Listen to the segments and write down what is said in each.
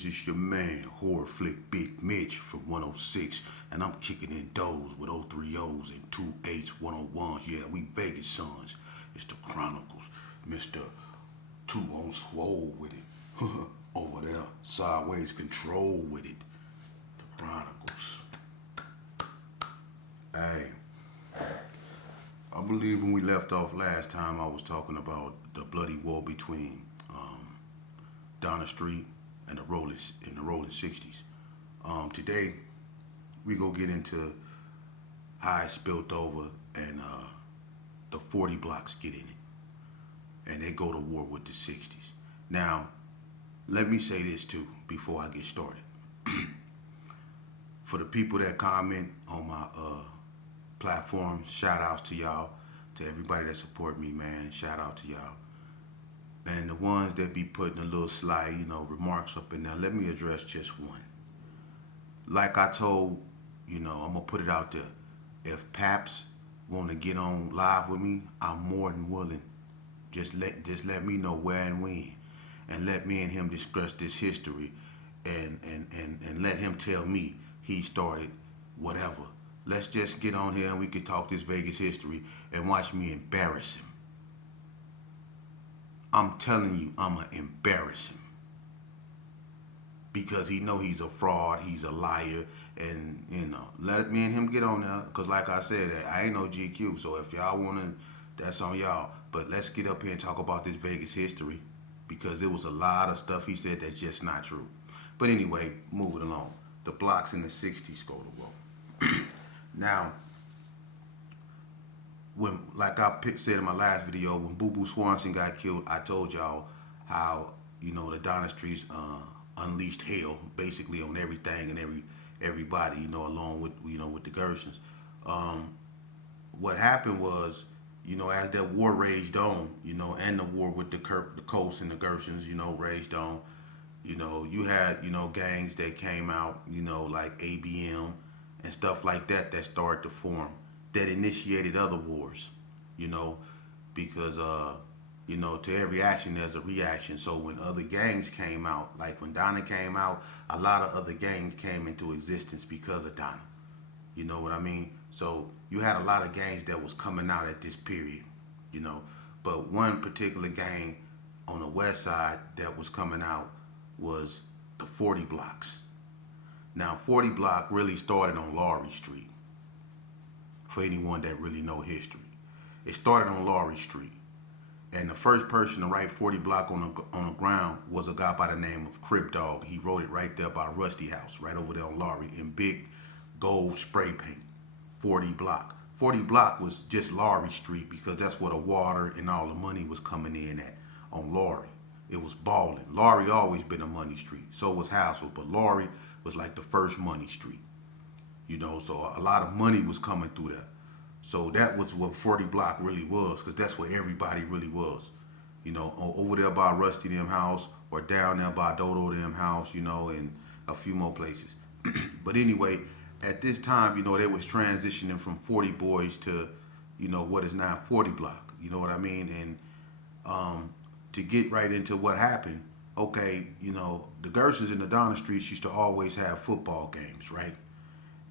Chronicles, it's your man, Horror Flick Big Mitch from 106, and I'm kicking in doors with 03 O's and 2 H's, 101s. Yeah, we Vegas sons. It's the Chronicles. Mr. 2 on swole with it. Over there, sideways control with it. The Chronicles. Hey, I believe when we left off last time, I was talking about the bloody war between Donna Street and the Rolling 60's. Today we go get into how it spilled over and the 40 blocks get in it, and they go to war with the 60's. Now, let me say this too before I get started. For the people that comment on my platform, shout outs to y'all, to everybody that support me, man. Shout out to y'all. And the ones that be putting a little sly, remarks up in there, let me address just one. Like I told, I'm gonna put it out there. If Paps wanna get on live with me, I'm more than willing. Just let me know where and when, and let me and him discuss this history, and let him tell me he started whatever. Let's just get on here and we can talk this Vegas history and watch me embarrass him. I'm telling you, I'ma embarrass him. Because he know he's a fraud, he's a liar, and let me and him get on there. Cause like I said, I ain't no GQ, so if y'all wanna, that's on y'all. But let's get up here and talk about this Vegas history, because there was a lot of stuff he said that's just not true. But anyway, moving along. The blocks in the 60's go to war. Now, when, like I said in my last video, when Boo Boo Swanson got killed, I told y'all how the Donna Streets unleashed hell basically on everything and everybody, along with with the Gershons. What happened was, as that war raged on, and the war with the Colts and the Gershons, raged on. You had gangs that came out, like ABM and stuff like that started to form, that initiated other wars, because to every action there's a reaction. So when other gangs came out, like when Donna came out, a lot of other gangs came into existence because of Donna. You know what I mean? So you had a lot of gangs that was coming out at this period, but one particular gang on the west side that was coming out was the 40 blocks. Now, 40 block really started on Laurie Street. For anyone that really know history, it started on Laurie Street, and the first person to write 40 block on the ground was a guy by the name of Crip Dog. He wrote it right there by Rusty House, right over there on Laurie, in big gold spray paint. 40 block. 40 block was just Laurie Street because that's where the water and all the money was coming in at on Laurie. It was balling. Laurie always been a money street. So was Houseville, but Laurie was like the first money street. So a lot of money was coming through there. So that was what 40 block really was, because that's where everybody really was. Over there by Rusty them house, or down there by Dodo them house, and a few more places. But anyway, at this time, they was transitioning from 40 boys to, what is now 40 block. You know what I mean? And to get right into what happened, okay, the Gershons and the Donna Streets used to always have football games, right?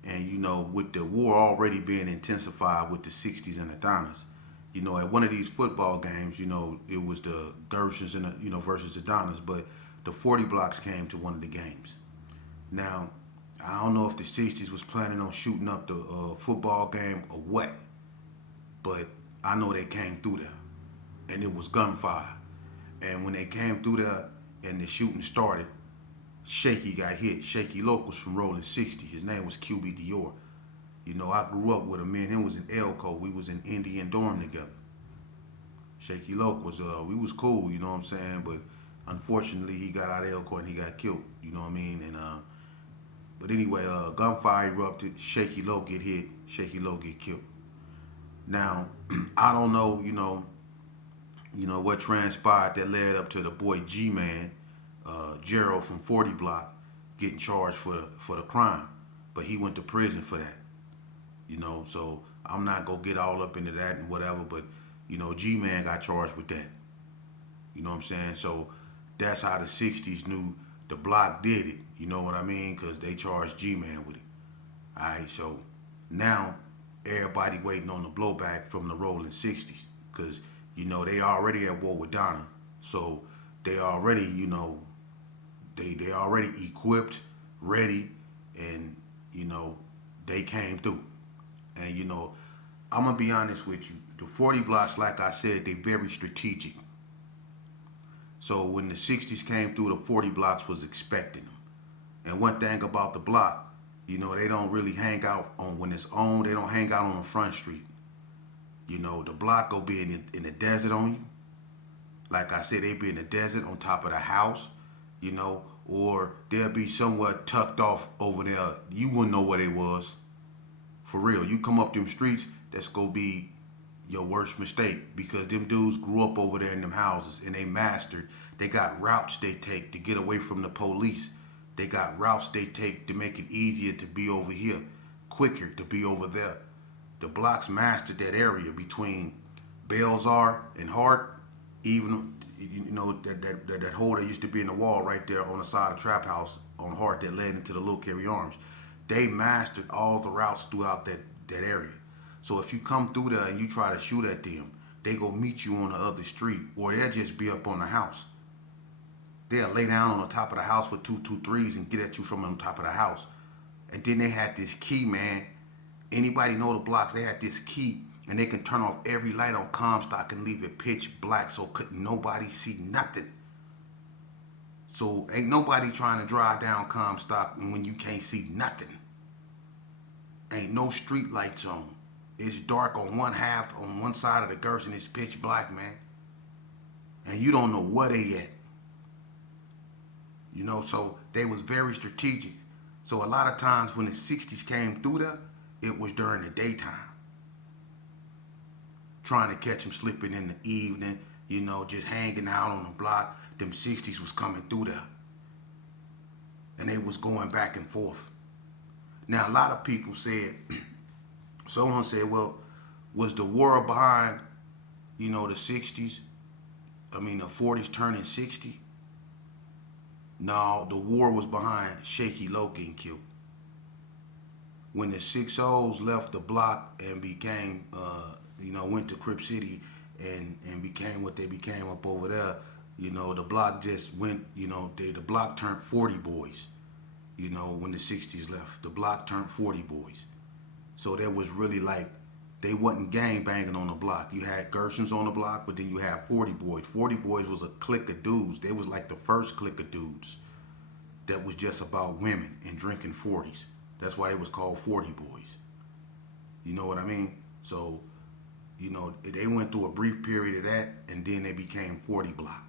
And, with the war already being intensified with the 60's and the Donnas, at one of these football games, it was the Gershons and the, versus the Donnas, but the 40 blocks came to one of the games. Now, I don't know if the 60's was planning on shooting up the football game or what, but I know they came through there, and it was gunfire. And when they came through there and the shooting started, Shaky got hit. Shaky Loke was from Rolling 60. His name was QB Dior. I grew up with him. Me and him was in Elko. We was in Indian dorm together. Shaky Loke was, we was cool, you know what I'm saying? But unfortunately, he got out of Elko and he got killed, you know what I mean? And but anyway, gunfire erupted. Shaky Loke get hit. Shaky Loke get killed. Now, I don't know, what transpired that led up to the boy G-Man, Gerald from 40 block, getting charged for the crime, but he went to prison for that. So I'm not gonna get all up into that and whatever, but G-Man got charged with that. You know what I'm saying? So that's how the 60's knew The block did it. You know what I mean? Because they charged G-Man with it. All right, so now everybody waiting on the blowback from the rolling 60s because, you know, they already at war with Donna. So they already, you know, they already equipped, ready, and, you know, they came through. And, you know, I'm going to be honest with you. The 40 blocks, like I said, they very strategic. So when the 60s came through, the 40 blocks was expecting them. And one thing about the block, you know, they don't really hang out on when it's on. They don't hang out on the front street. You know, the block will be in the desert on you. Like I said, they be in the desert on top of the house, you know, or they'll be somewhat tucked off over there. You wouldn't know where they was. For real. You come up them streets, that's gonna be your worst mistake because them dudes grew up over there in them houses and they mastered. They got routes they take to get away from the police. They got routes they take to make it easier to be over here, quicker to be over there. The blocks mastered that area between Belzar and Hart. Even, you know, that hole that used to be in the wall right there on the side of Trap House on Hart that led into the Little Kerry Arms. They mastered all the routes throughout that area. So if you come through there and you try to shoot at them, they go meet you on the other street, or they'll just be up on the house. They'll lay down on the top of the house with 223s and get at you from on top of the house. And then they had this key, man. Anybody know the blocks? They had this key, and they can turn off every light on Comstock and leave it pitch black so couldn't nobody see nothing. So ain't nobody trying to drive down Comstock when you can't see nothing. Ain't no street lights on. It's dark on one side of the Gerson, it's pitch black, man. And you don't know where they at. You know, so they was very strategic. So a lot of times when the 60s came through there, it was during the daytime. Trying to catch them slipping in the evening, you know, just hanging out on the block. Them 60s was coming through there. And they was going back and forth. Now, a lot of people said, someone said, well, was the war behind, you know, the 60s? I mean, the 40s turning 60? No, the war was behind Shaky Low getting killed. When the 6-0s left the block and became, you know, went to Crip City and became what they became up over there, you know, the block just went, you know, the block turned 40 boys, you know, when the 60s left. The block turned 40 boys. So there was really like, they wasn't gang banging on the block. You had Gersons on the block, but then you had 40 boys. 40 boys was a clique of dudes. They was like the first clique of dudes that was just about women and drinking 40s. That's why they was called 40 boys. You know what I mean? So, you know, they went through a brief period of that, and then they became 40 block.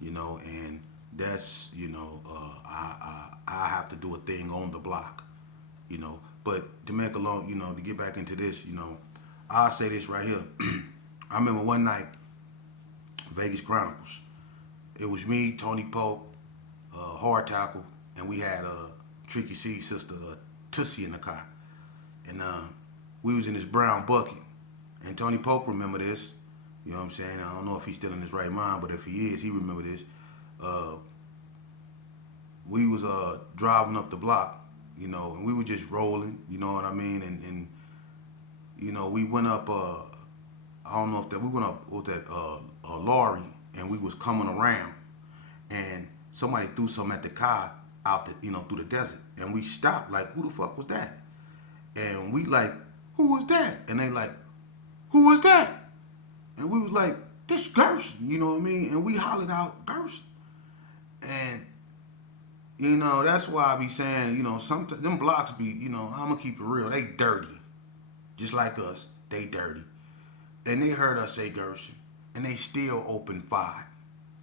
You know, and that's, you know, I have to do a thing on the block, you know. But to make a long, you know, to get back into this, you know, I'll say this right here. I remember one night, Vegas Chronicles. It was me, Tony Pope, Hard Tackle, and we had Tricky C's sister, Tussie, in the car. And we was in this brown bucket. And Tony Pope remember this. You know what I'm saying? I don't know if he's still in his right mind, but if he is, he remember this. We was driving up the block, you know, and we were just rolling, you know what I mean? And you know, we went up, I don't know if that, we went up with that lorry, and we was coming around, and somebody threw something at the car out the, you know, through the desert. And we stopped like, who the fuck was that? And we like, who was that? And they like, who was that? And we was like, this Gerson, you know what I mean? And we hollered out, Gerson. And, you know, that's why I be saying, you know, sometimes them blocks be, you know, I'm going to keep it real. They dirty. Just like us, they dirty. And they heard us say Gerson. And they still opened fire.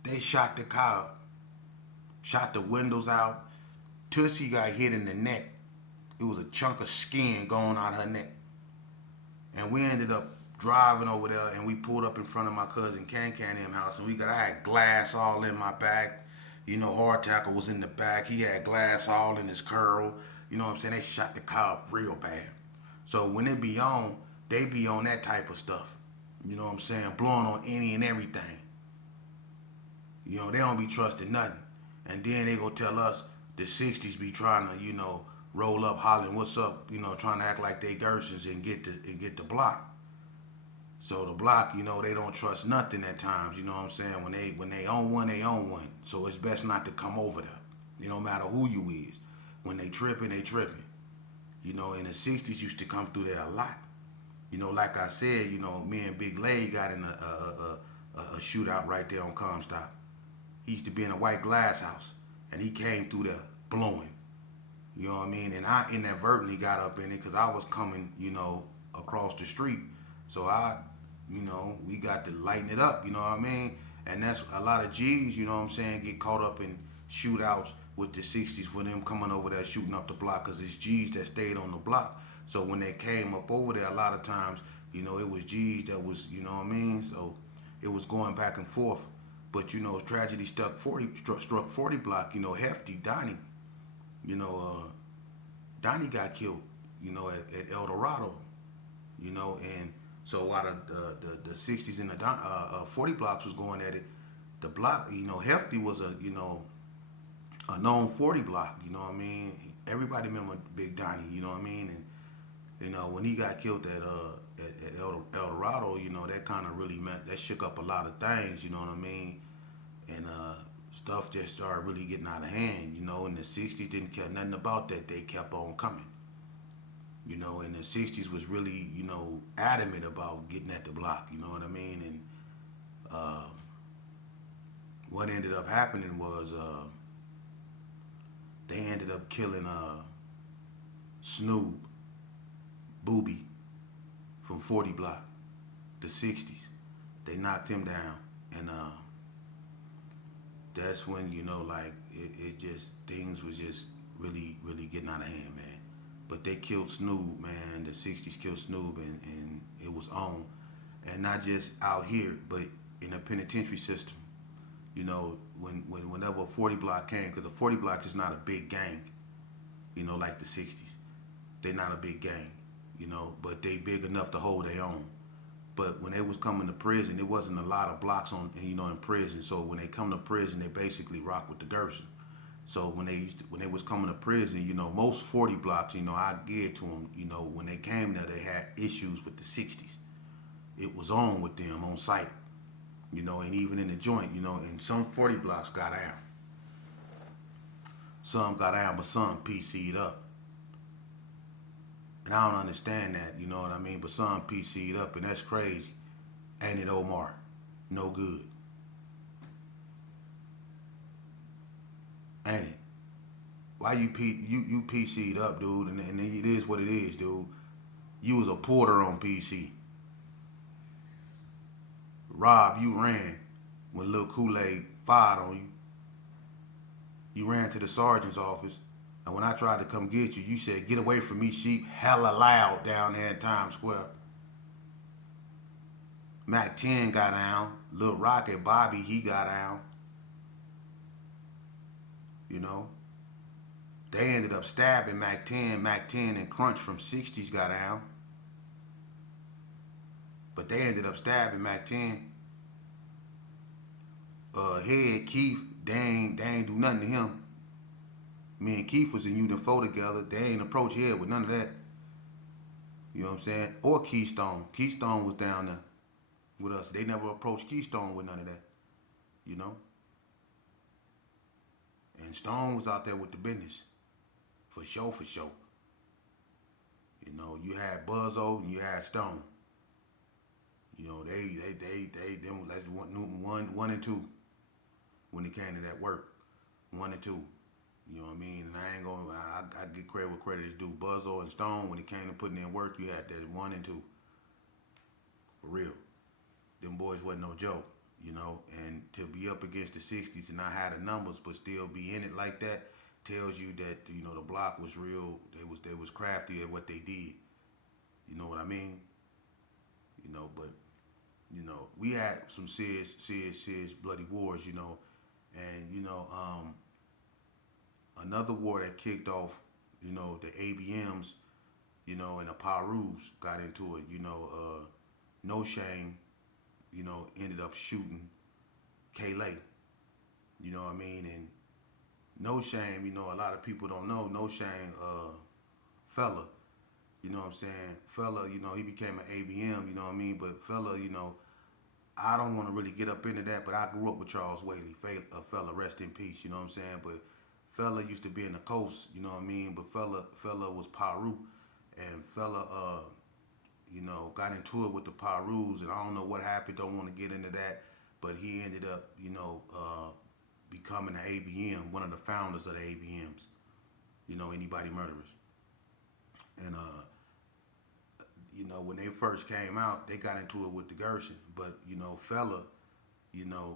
They shot the car up. Shot the windows out. Tussie got hit in the neck. It was a chunk of skin going out her neck. And we ended up driving over there, and we pulled up in front of my cousin Can Can house, and I had glass all in my back. You know, Hard Tackle was in the back. He had glass all in his curl. You know what I'm saying? They shot the car up real bad. So when they be on that type of stuff. You know what I'm saying? Blowing on any and everything. You know, they don't be trusting nothing. And then they gonna tell us the 60s be trying to, roll up hollering, what's up, trying to act like they Gersons and get the block. So the block, they don't trust nothing at times, you know what I'm saying? When they own one, they own one. So it's best not to come over there. It don't matter who you is. When they tripping, they tripping. In the 60s used to come through there a lot. Like I said, me and Big Lay got in a shootout right there on Comstock. He used to be in a white glass house, and he came through there blowing. You know what I mean? And I inadvertently got up in it because I was coming, across the street. So we got to lighten it up, you know what I mean? And that's a lot of G's, you know what I'm saying, get caught up in shootouts with the 60s for them coming over there shooting up the block because it's G's that stayed on the block. So when they came up over there, a lot of times, it was G's that was, you know what I mean? So it was going back and forth. But, tragedy struck 40 block, Hefty, Donnie. Donnie got killed, at El Dorado, and so while the 60s and the 40 blocks was going at it, the block, Hefty was a known 40 block, you know what I mean? Everybody remember Big Donnie, you know what I mean? And, when he got killed at El Dorado, that kind of really that shook up a lot of things, you know what I mean? And stuff just started really getting out of hand, and the 60s didn't care nothing about that. They kept on coming. And the 60s was really, adamant about getting at the block, you know what I mean? And what ended up happening was they ended up killing Snoop, Booby from 40 block, the 60s. They knocked him down, and that's when, it just, things was just really, really getting out of hand, man. But they killed Snoop, man. The 60s killed Snoop, and it was on. And not just out here, but in the penitentiary system. Whenever a 40 block came, because the 40 block is not a big gang, like the 60s. They're not a big gang, but they big enough to hold their own. But when they was coming to prison, it wasn't a lot of blocks in prison. So when they come to prison, they basically rock with the Gerson. So when they was coming to prison, most 40 blocks, I geared to them, when they came there, they had issues with the 60s. It was on with them on site, and even in the joint, and some 40 blocks got out. Some got out, but some PC'd up. And I don't understand that, you know what I mean? But some PC'd up, and that's crazy. Ain't it, Omar? No good. Ain't it? Why you PC'd up, dude? And it is what it is, dude. You was a porter on PC. Rob, you ran when Lil Kool-Aid fired on you. You ran to the sergeant's office. And when I tried to come get you, you said, "Get away from me, sheep," hella loud down there in Times Square. Mac 10 got down. Lil Rocket Bobby, he got down. They ended up stabbing Mac 10. Mac 10 and Crunch from 60s got down. But they ended up stabbing Mac 10. Head, Keith, they ain't do nothing to him. Me and Keith was in Unit 4 together. They ain't approach Head with none of that. You know what I'm saying? Or Keystone. Keystone was down there with us. They never approached Keystone with none of that. And Stone was out there with the business. For sure, for sure. You had Buzzo and you had Stone. Them that's one and two when it came to that work. 1 and 2. You know what I mean? And I ain't gonna I get credit where credit is due. Buzzo and Stone, when it came to putting in work, you had that 1 and 2. For real. Them boys wasn't no joke, and to be up against the 60s and not have the numbers but still be in it like that tells you that, the block was real. They was crafty at what they did. You know what I mean? But we had some serious bloody wars, and another war that kicked off, the ABMs, and the Parus got into it, No Shame, ended up shooting Kayla, you know what I mean, and No Shame, a lot of people don't know. No Shame, fella, you know what I'm saying? Fella, he became an ABM, you know what I mean? But fella, I don't want to really get up into that, but I grew up with Charles Whaley, fella, rest in peace, you know what I'm saying? But fella used to be in the coast, you know what I mean? But fella was Paru, and fella, got into it with the Parus, and I don't know what happened. Don't want to get into that, but he ended up, becoming an ABM, one of the founders of the ABMs. Anybody murderers, and when they first came out, they got into it with the Gershon, but fella,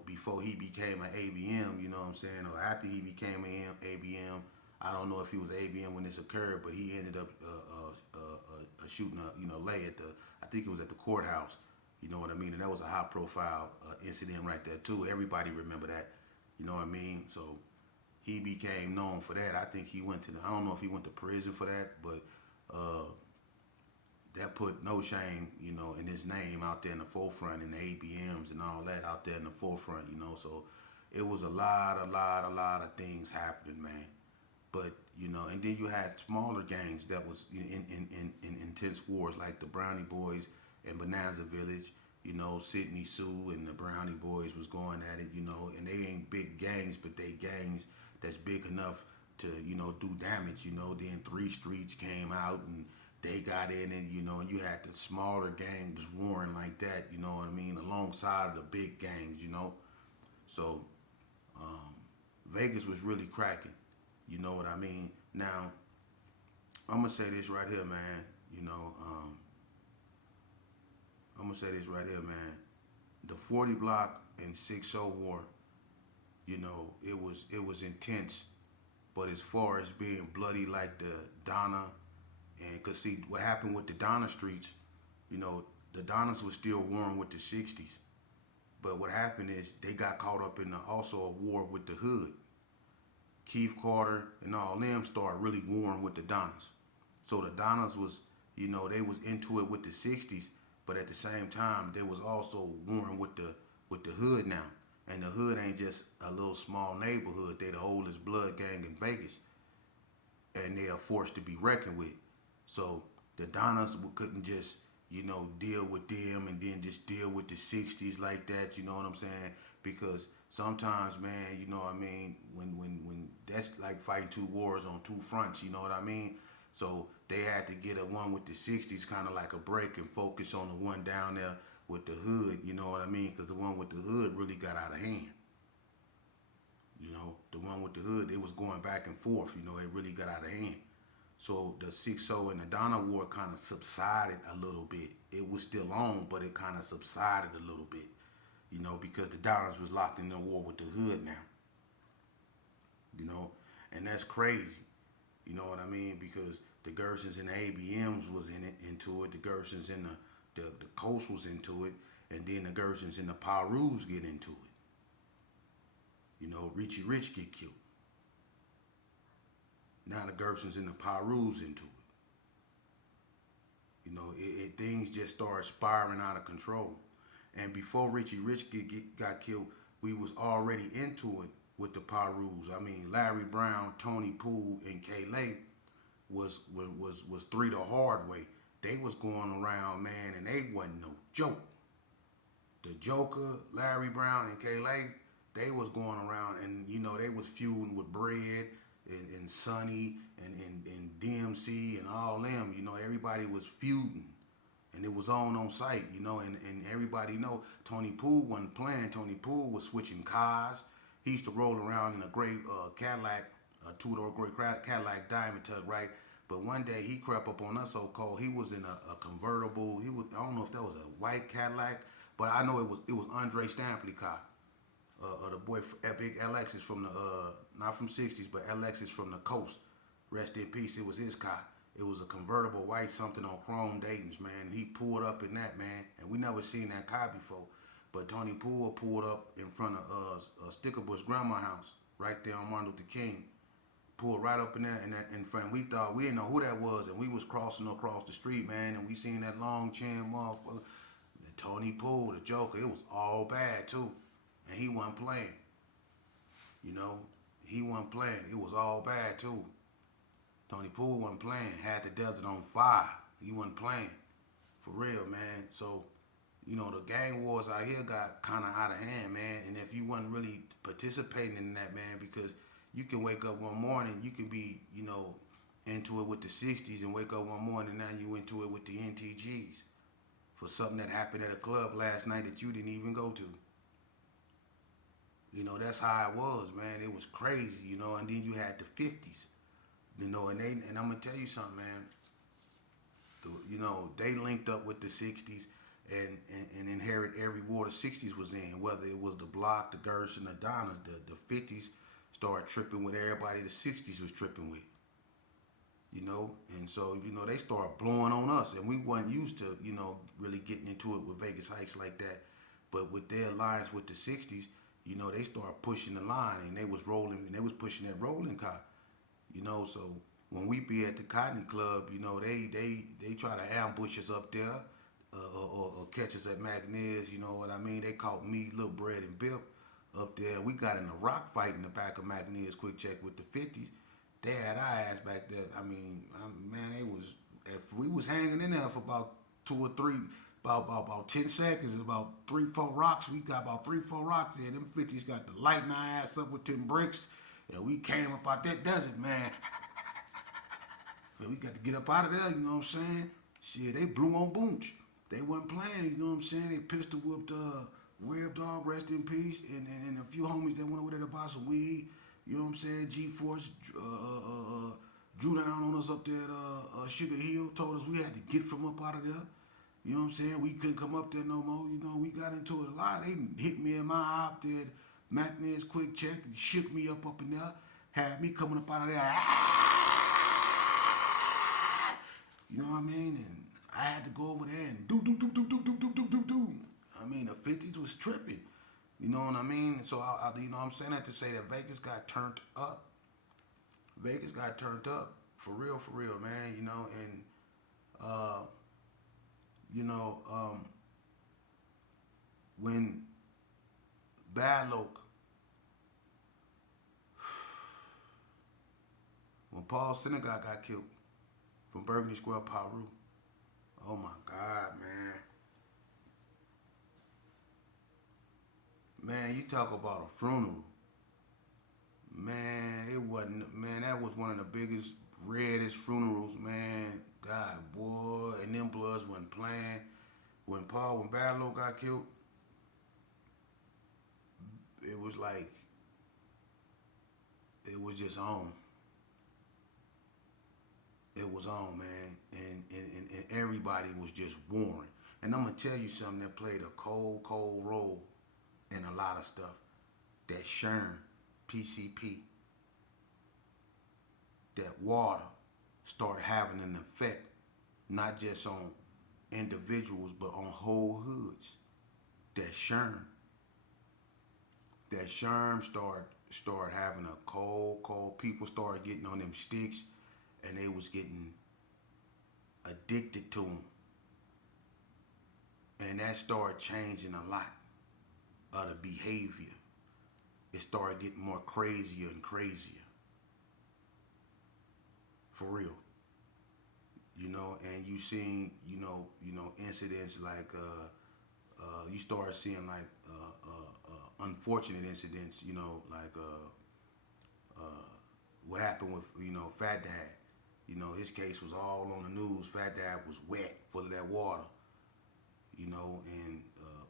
before he became an ABM, you know what I'm saying, or after he became an ABM, I don't know if he was ABM when this occurred, but he ended up shooting a lay at I think it was at the courthouse. You know what I mean? And that was a high profile incident right there too. Everybody remember that. You know what I mean? So he became known for that. I think he went to I don't know if he went to prison for that, but that put No Shame, in his name out there in the forefront, and the ABMs and all that out there in the forefront, So it was a lot of things happening, man. But and then you had smaller gangs that was in intense wars, like the Brownie Boys and Bonanza Village. Sydney Sue and the Brownie Boys was going at it. And they ain't big gangs, but they gangs that's big enough to do damage. Then Three Streets came out and they got in it. And you had the smaller gangs warring like that. You know what I mean, alongside of the big gangs. So Vegas was really cracking. You know what I mean? Now, I'm going to say this right here, man. I'm going to say this right here, man. The 40 block and 60 war, it was intense. But as far as being bloody like the Donna, and because see, what happened with the Donna streets, the Donnas was still warring with the 60s. But what happened is they got caught up in also a war with the hood. Keith Carter and all them started really warring with the Donnas. So the Donnas was, they was into it with the 60s, but at the same time, they was also warring with the hood now. And the hood ain't just a little small neighborhood. They the oldest blood gang in Vegas. And they are forced to be reckoned with. So the Donnas couldn't just, deal with them and then just deal with the 60s like that, you know what I'm saying? Because sometimes, man, you know what I mean, when that's like fighting two wars on two fronts, you know what I mean? So they had to get a one with the 60s kind of like a break and focus on the one down there with the hood, you know what I mean? Because the one with the hood really got out of hand. The one with the hood, it was going back and forth, it really got out of hand. So the 60 and the Donna war kind of subsided a little bit. It was still on, but it kind of subsided a little bit, because the Donnas was locked in the war with the hood now. And that's crazy. You know what I mean? Because the Gershons and the ABMs was into it. The Gershons and the Coast was into it. And then the Gershons and the Parus get into it. Richie Rich get killed. Now the Gershons and the Parus into it. Things just started spiraling out of control. And before Richie Rich got killed, we was already into it with the Parus. I mean, Larry Brown, Tony Poole, and K-Lay was three the hard way. They was going around, man, and they wasn't no joke. The Joker, Larry Brown, and K-Lay, they was going around, and they was feuding with Bread and Sonny and DMC and all them. Everybody was feuding, and it was on site. And everybody know Tony Poole wasn't playing. Tony Poole was switching cars. He used to roll around in a gray Cadillac, a two-door gray Cadillac Diamond Tug, right? But one day he crept up on us so cold. He was in a convertible. I don't know if that was a white Cadillac, but I know it was Andre Stampley car. The boy Epic LX is from the not from 60s, but LX is from the coast. Rest in peace. It was his car. It was a convertible white something on chrome Dayton's, man. He pulled up in that, man, and we never seen that car before. But Tony Poole pulled up in front of Stickerbush grandma house, right there on Martin Luther King. Pulled right up in there, in front. We thought we didn't know who that was, and we was crossing across the street, man, and we seen that long chin motherfucker. And Tony Poole, the Joker, it was all bad too, and he wasn't playing. He wasn't playing. It was all bad too. Tony Poole wasn't playing. Had the desert on fire. He wasn't playing. For real, man. So, the gang wars out here got kind of out of hand, man. And if you wasn't really participating in that, man, because you can wake up one morning, you can be, into it with the 60s and wake up one morning and now you into it with the NTGs for something that happened at a club last night that you didn't even go to. That's how it was, man. It was crazy, and then you had the 50s, and I'm going to tell you something, man. They linked up with the 60s and inherit every war the 60s was in, whether it was the Block, the Gerson, the Donnas. The 50s started tripping with everybody the 60s was tripping with. And so, they started blowing on us, and we wasn't used to, really getting into it with Vegas Heights like that. But with their alliance with the 60s, they started pushing the line, and they was rolling, and they was pushing that rolling car, so when we be at the Cotton Club, they try to ambush us up there, or catch us at McNair's, you know what I mean? They caught me, Lil Bread, and Bill up there. We got in a rock fight in the back of McNair's Quick Check with the 50s. They had our ass back there. I mean, man, if we was hanging in there for about 2 or 3, about 10 seconds, about 3, 4 rocks. We got about 3, 4 rocks there. Them 50s got the lighting our ass up with 10 bricks. And we came up out that desert, man. Man, we got to get up out of there, you know what I'm saying? Shit, they blew on Boonch. They wasn't playing, you know what I'm saying? They pistol whipped Web Dog, rest in peace, and a few homies that went over there to buy some weed. You know what I'm saying? G-Force drew down on us up there at Sugar Hill, told us we had to get from up out of there. You know what I'm saying? We couldn't come up there no more. We got into it a lot. They hit me in my eye up there, McNair's Quick Check, and shook me up in there. Had me coming up out of there. You know what I mean? And I had to go over there and do. I mean, the 50s was tripping. You know what I mean? So, I'm saying that to say that Vegas got turned up. Vegas got turned up. For real, man. And, when Bad Loc, when Paul Synagogue got killed from Burgundy Square, Peru, oh my God, man. Man, you talk about a funeral. Man, it wasn't, man, that was one of the biggest, reddest funerals, man. God, boy, and them Bloods wasn't playing. When Bad Loc got killed, it was like, it was just on. It was on, man. And everybody was just warring. And I'm going to tell you something that played a cold role in a lot of stuff. That Sherm, PCP, that water started having an effect, not just on individuals, but on whole hoods. That Sherm started having a cold. People started getting on them sticks, and they was getting addicted to them. And that started changing a lot of the behavior. It started getting more crazier and crazier. For real. And you seen, incidents like, you start seeing like unfortunate incidents, like what happened with, Fat Dad. His case was all on the news. Fat Dad was wet, full of that water. And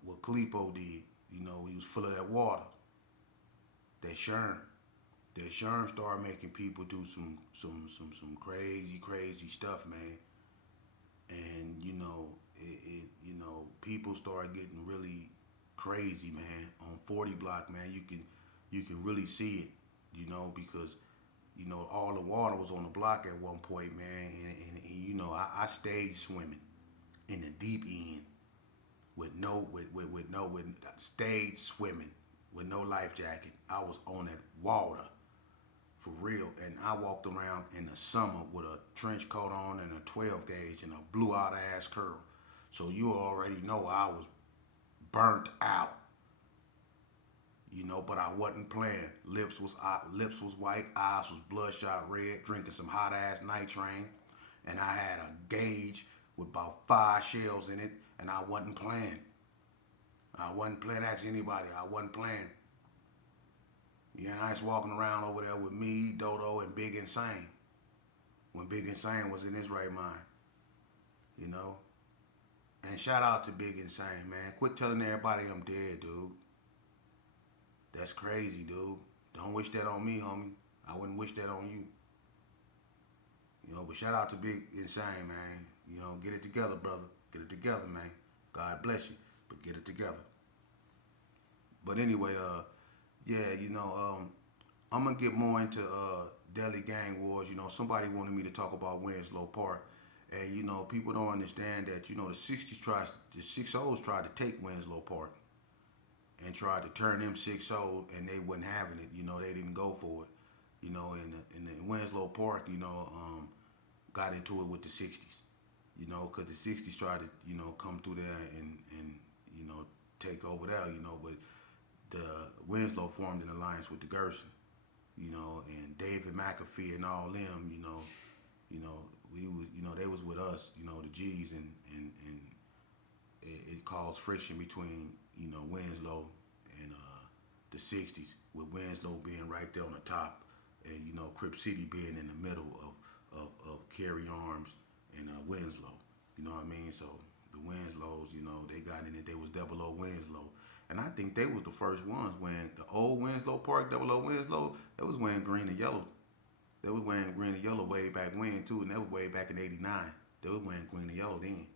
what Kalipo did, he was full of that water. That Sherm started making people do some crazy stuff, man. And people started getting really crazy, man. On 40 block, man, you can really see it, because all the water was on the block at one point, man. And I stayed swimming in the deep end with stayed swimming with no life jacket. I was on that water for real, and I walked around in the summer with a trench coat on and a 12 gauge and a blew out ass curl. So you already know I was burnt out. You know, but I wasn't playing. Lips was white, eyes was bloodshot red, drinking some hot ass night train, and I had a gauge with about 5 shells in it, and I wasn't playing. I wasn't playing. Ask anybody. I wasn't playing. Yeah, and I was walking around over there with me, Dodo, and Big Insane. When Big Insane was in his right mind, you know. And shout out to Big Insane, man. Quit telling everybody I'm dead, dude. That's crazy, dude. Don't wish that on me, homie. I wouldn't wish that on you. You know, but shout out to Big Insane, man. You know, get it together, brother. Get it together, man. God bless you, but get it together. But anyway, yeah, I'm gonna get more into Delhi gang wars. You know, somebody wanted me to talk about Winslow Park, and people don't understand that. The 60's tried to take Winslow Park and tried to turn them 60, and they wasn't having it. You know, they didn't go for it. You know, in Winslow Park, got into it with the 60's. You know, because the 60's tried to come through there and take over there. You know, but the Winslow formed an alliance with the Gerson. You know, and David McAfee and all them. We was they was with us. You know, the G's and it caused friction between Winslow and the 60's, with Winslow being right there on the top, and Crip City being in the middle of Carry Arms and Winslow. You know what I mean? So the Winslows, they got in it. They was Double O Winslow, and I think they was the first ones when the old Winslow Park, Double O Winslow, they was wearing green and yellow. They was wearing green and yellow way back when too, and that was way back in '89. They was wearing green and yellow then.